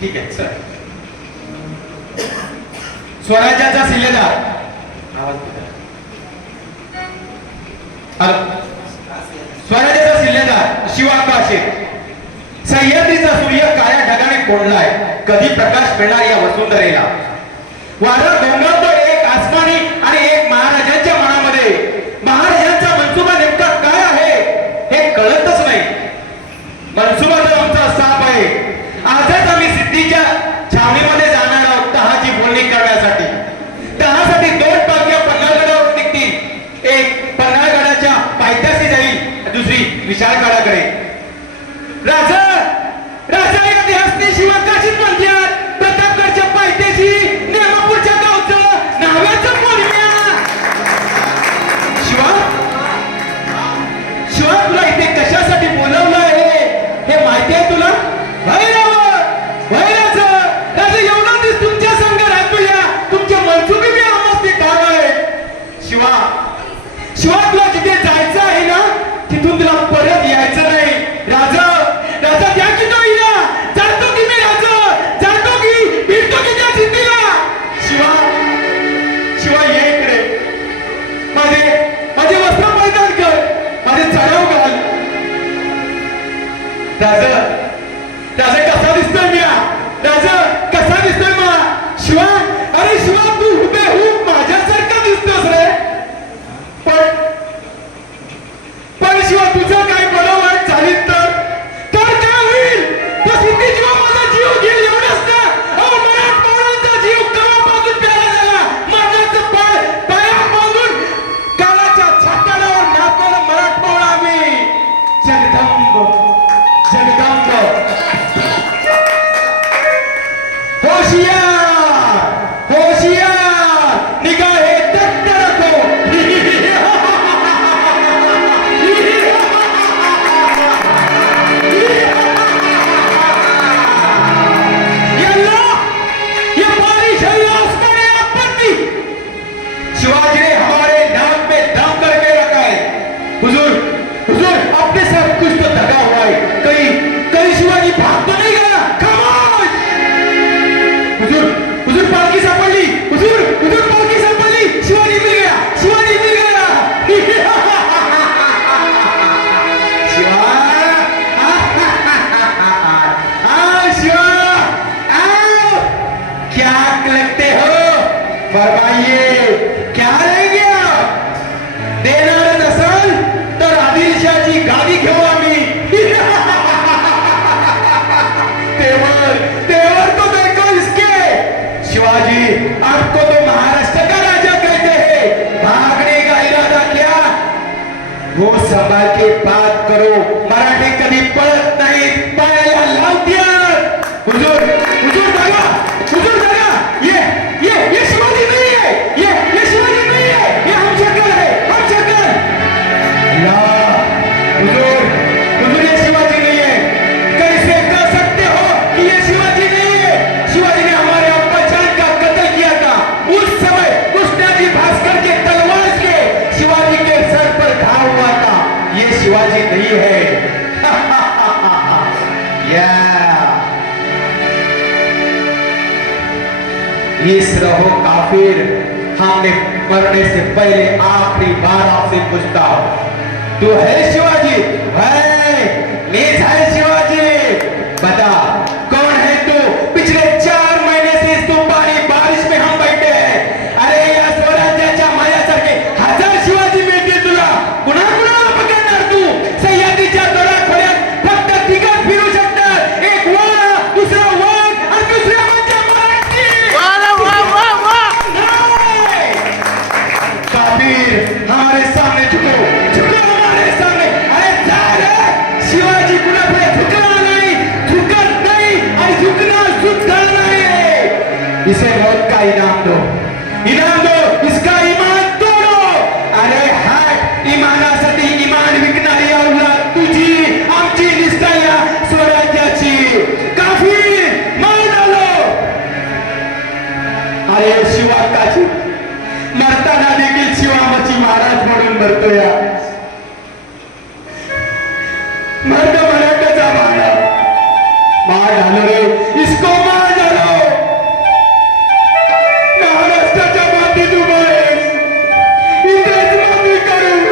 ठीक आहे सर स्वराज्याचा शिलेदार आवाज स्वराज्याचा शिल्लेदार शिवाकाशे सह्याद्रीचा सूर्य काळ्या ढगाने कोंडलाय. कधी प्रकाश मिळणार या वसुंधरेला? वारा डोंगर विशाल काळाकडे राजा desert शिवाजी आपको तो महाराष्ट्र का राजा कहते हैं। भागने का इरादा क्या? वो सभा के बात करो मराठी या इस रहो काफिर। हमने मरने से पहले आखिरी बार आपसे पूछता हूँ। तू तो है शिवाजी? है शिवाजी? इसे मौत का इनाम दो इनाम दो इसका ईमान तोडो अरे हाट इमानासाठी इमान विकणारी औलाद तुझी आमची निष्ठा या स्वराज्याची काफी मान आलो अरे शिवा काची मरताना देखील शिवामाची महाराज म्हणून मरतोया